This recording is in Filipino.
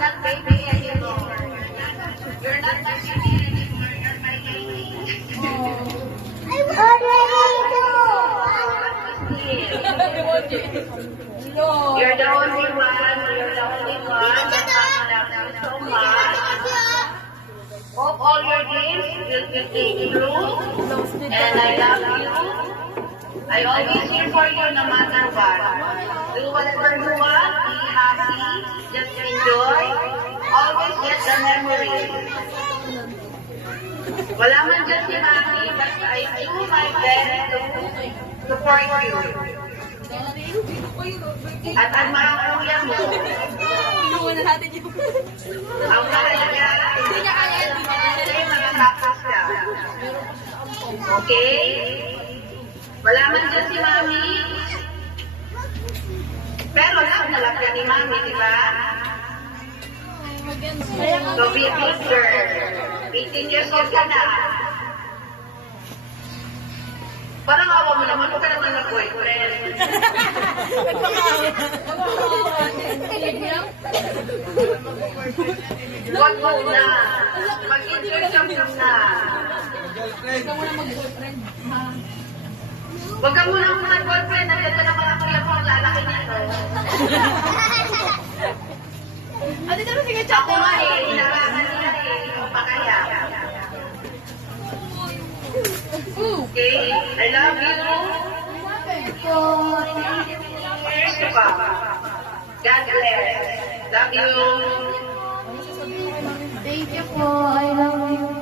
not baby anymore. You're not my baby anymore. You're my baby. I already know. You're the only one. You're the only one. I love you so much. Hope all your dreams will be true. And I love you. I always here for you no matter what. Do whatever you want. Be happy. Just enjoy. Always get the memory. Wala man dyan si Mami, but I do my best to support you. At ang mga kuya mo, ang mahalaga, ay makatapos ka. Okay? Wala man dyan si Mami, pero love na love yan ni Mami, di ba? So be a big girl. 18 years old ka na. Parang awa mo naman, huwag ka naman na boyfriend. Huwag mo na. Mag-enjoy ka muna. Huwag ka muna mag-boyfriend. Nandiyan ka na mga kuya mo, ang lalaki nito. Ako nga eh, inarangan nila eh, hindi mo pa kaya. Okay, I love you. Here's the Papa. God bless. Love you. Thank you po. I love you.